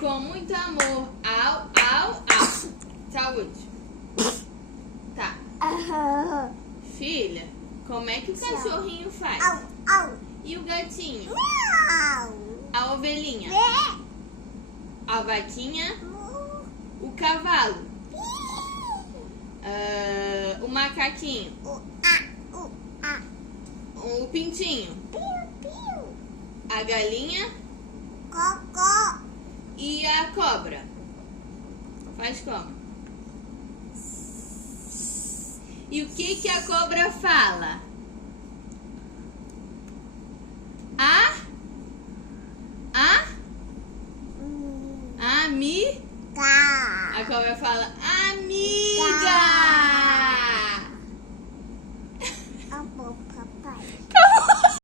Com muito amor. Au, au, au. Saúde. Tá. Filha, como é que o cachorrinho faz? Au, au. E o gatinho? Miau. A ovelhinha? Bé. A vaquinha? Mu. O cavalo? Pi. O macaquinho? A. O pintinho? Piu, piu. A galinha? Cocó. E a cobra? Faz como? E o que a cobra fala? Amiga. Cá. A cobra fala amiga.